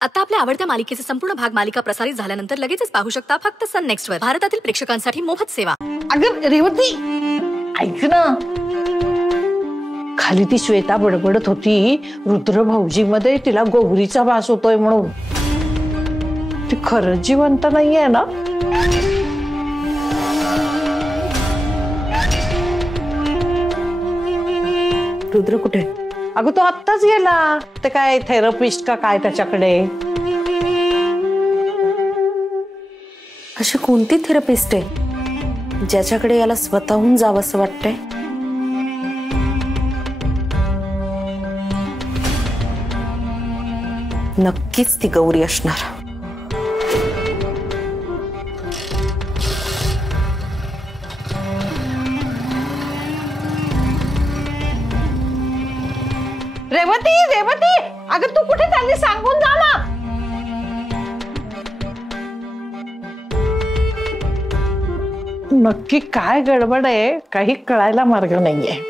आता आपल्या आवडत्या मालिकेचे संपूर्ण भाग मालिका प्रसारित झाल्यानंतर लगेचच पाहू शकता फक्त सन नेक्स्ट वर। भारतातील प्रेक्षकांसाठी मोफत सेवा। अगं रेवती ऐक ना, खाली ती श्वेता बडबडत होती रुद्र भाऊजी मध्ये तिला गौरीचा वास होतोय म्हणून। ती खरंच जिवंत नाहीये ना? रुद्र कुठे? अगं तो आत्ताच गेला, ते काय थेरपिस्ट का काय त्याच्याकडे। अशी कोणती थेरपिस्ट आहे ज्याच्याकडे याला स्वतःहून जावंसं वाटतंय? नक्कीच ती गौरी असणार। रेवती रेवती, अगं तू कुठे चालली सांगून जा ना। नक्की काय गडबड आहे काही कळायला मार्ग नाहीये।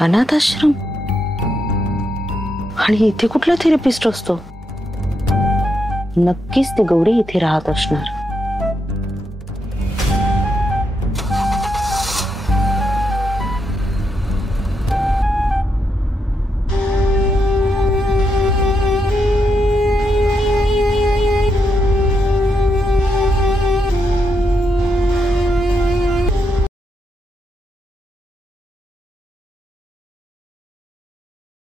अनाथ आश्रम आणि इथे कुठला थेरपिस्ट असतो? नक्कीच ती गौरी इथे राहत असणार।